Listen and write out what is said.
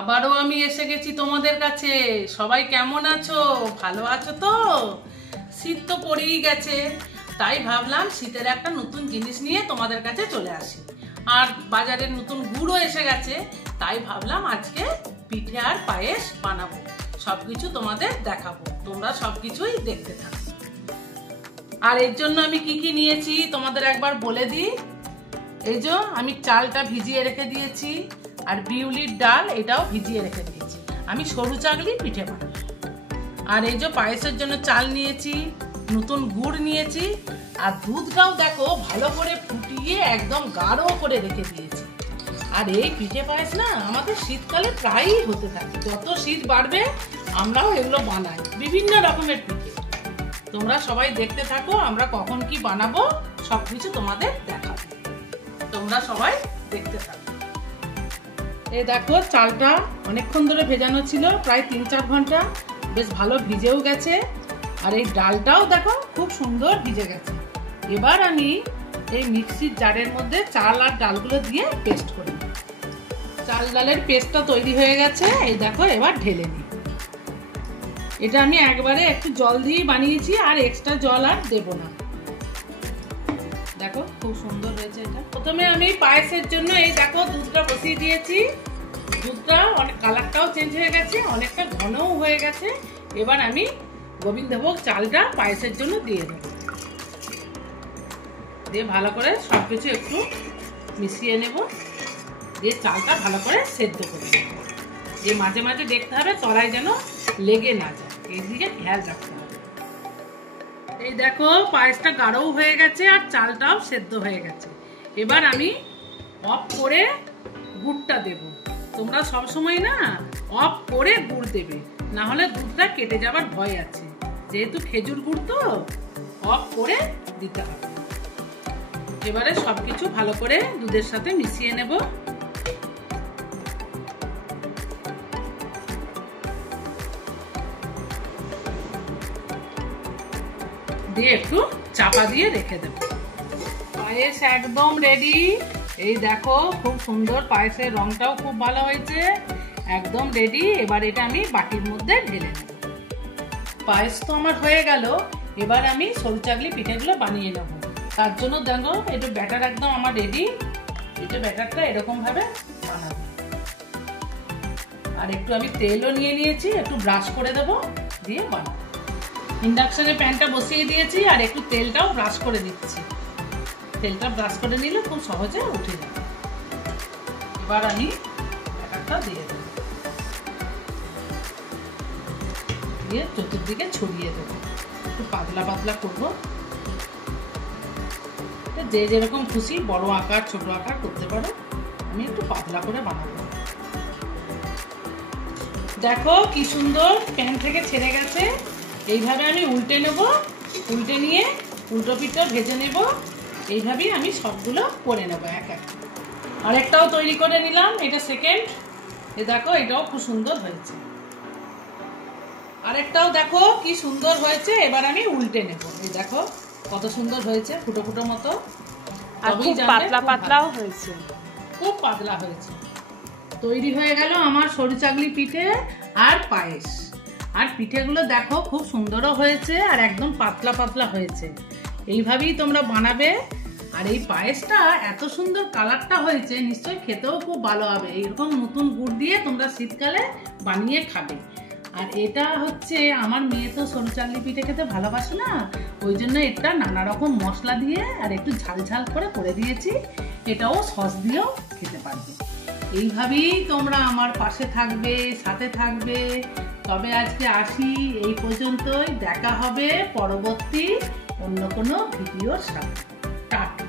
আবারও আমি এসে গেছি তোমাদের কাছে। সবাই কেমন আছো? ভালো আছো তো? শীত তো পড়েই গেছে, তাই ভাবলাম শীতের একটা নতুন জিনিস নিয়ে তোমাদের কাছে চলে আসি। আর বাজারে নতুন গুড়ও এসে গেছে, তাই ভাবলাম আজকে পিঠে আর পায়েস বানাবো। সবকিছু তোমাদের দেখাবো, তোমরা সবকিছুই দেখতে থাকো। আর এর জন্য আমি কি কি নিয়েছি তোমাদের একবার বলে দিই। এই যে আমি চালটা ভিজিয়ে রেখে দিয়েছি, আর বিউলির ডাল এটাও ভিজিয়ে রেখে দিয়েছি। আমি সরু চাগলি পিঠে বানাবো। আর এই যে পায়েসের জন্য চাল নিয়েছি, নতুন গুড় নিয়েছি, আর দুধটাও দেখো ভালো করে ফুটিয়ে একদম গাঢ় করে রেখে দিয়েছি। আর এই পিঠে পায়েস না আমাদের শীতকালে প্রায়ই হতে থাকে। যত শীত বাড়বে আমরাও এগুলো বানাই, বিভিন্ন রকমের পিঠে। তোমরা সবাই দেখতে থাকো, আমরা কখন কি বানাবো সবকিছু তোমাদের দেখাবো। তোমরা সবাই দেখতে থাকো। এই দেখো চালটা অনেকক্ষণ ধরে ভেজানো ছিল, প্রায় 3-4 ঘন্টা, বেশ ভালো ভিজেও গেছে। আর এই ডালটাও দেখো খুব সুন্দর ভিজে গেছে। এবার আমি এই মিক্সির জারের মধ্যে চাল আর ডালগুলো দিয়ে পেস্ট করি। চাল ডালের পেস্টটা তৈরি হয়ে গেছে, এই দেখো এবার ঢেলে নিই। এটা আমি একবারে একটু জল দিয়ে বানিয়েছি, আর এক্সট্রা জল আর দেব না। দেখো খুব সুন্দর হয়েছে এটা। প্রথমে আমি পায়েসের জন্য এই দেখো দুধটা বসিয়ে দিয়েছি। দুধটা অনেক কালারটাও চেঞ্জ হয়ে গেছে, অনেকটা ঘনও হয়ে গেছে। এবার আমি গোবিন্দভোগ চালটা পায়েসের জন্য দিয়ে দেব। দিয়ে ভালো করে সবকিছু একটু মিশিয়ে নেব, দিয়ে চালটা ভালো করে সেদ্ধ করে নেব। দিয়ে মাঝে মাঝে দেখতে হবে তলায় যেন লেগে না যায়, এই দিকে খেয়াল রাখতে হবে। এই দেখো পায়েসটা গাঢ়ও হয়ে গেছে আর চালটাও সেদ্ধ হয়ে গেছে। এবার আমি অফ করে গুড়টা দেব। তোমরা সবসময় না অফ করে গুড় দেবে, না হলে দুধটা কেটে যাবার ভয় আছে। যেহেতু খেজুর গুড় তো অফ করে দিতে হবে। এবারে সবকিছু ভালো করে দুধের সাথে মিশিয়ে নেব। দিয়ে একটু চাপা দিয়ে রেখে দেব। পায়েস একদম রেডি। এই দেখো খুব সুন্দর, পায়েসের রংটাও খুব ভালো হয়েছে, একদম রেডি। এবার এটা আমি বাটির মধ্যে ঢেলে নেব। পায়েস তো আমার হয়ে গেল, এবার আমি সরু চাগলি পিঠেগুলো বানিয়ে নেব। তার জন্য দেখো এটা ব্যাটার একদম আমার রেডি। এটা ব্যাটারটা এরকম ভাবে বানাবো। আর একটু আমি তেলও নিয়ে নিয়েছি, একটু ব্রাশ করে দেব, দিয়ে বানাবো। ইন্ডাকশনে প্যানটা বসিয়ে দিয়েছি, আর একটু তেলটাও ব্রাশ করে দিচ্ছি। তেলটা ব্রাশ করে নিলে খুব সহজে উঠে যাবে। এবার আমি ব্যাটারটা দিয়ে দেব, দিয়ে চতুর্দিকে ছড়িয়ে দেব। একটু পাতলা পাতলা করবো, যে যেরকম খুশি বড় আকার ছোট আকার করতে পারো। আমি একটু পাতলা করে বানাবো। দেখো কি সুন্দর প্যান থেকে ছেড়ে গেছে। এইভাবে আমি উল্টে নেব, উল্টে নিয়ে উল্টো পিঠটা ভেজে নেব। এইভাবেই আমি সবগুলো করে নেব এক এক। আরেকটাও তৈরি করে নিলাম, এটা সেকেন্ড। এ দেখো এটাও খুব সুন্দর হয়েছে। আরেকটাও দেখো কি সুন্দর হয়েছে। এবার আমি উল্টে নেব। এই দেখো কত সুন্দর হয়েছে, ফুটো ফুটো মতো। আর খুব পাতলা পাতলাও হয়েছে, খুব পাতলা হয়েছে। তৈরি হয়ে গেল আমার সরু চাগলি পিঠে আর পায়েস। আর পিঠেগুলো দেখো খুব সুন্দরও হয়েছে, আর একদম পাতলা পাতলা হয়েছে। এইভাবেই তোমরা বানাবে। আর এই পায়েসটা এত সুন্দর কালারটা হয়েছে, নিশ্চয়ই খেতেও খুব ভালো হবে। এইরকম নতুন গুড় দিয়ে তোমরা শীতকালে বানিয়ে খাবে। আর এটা হচ্ছে আমার মেয়ে তো সরু চাগলি পিঠে খেতে ভালোবাসে না, ওই জন্য এটা নানা রকম মশলা দিয়ে আর একটু ঝাল ঝাল করে দিয়েছি। এটাও সস দিয়েও খেতে পারবে। এইভাবেই তোমরা আমার পাশে থাকবে, সাথে থাকবে। তবে আজকে আসি, এই পর্যন্তই। দেখা হবে পরবর্তী অন্য কোনো ভিডিওর সাথে। টাটা।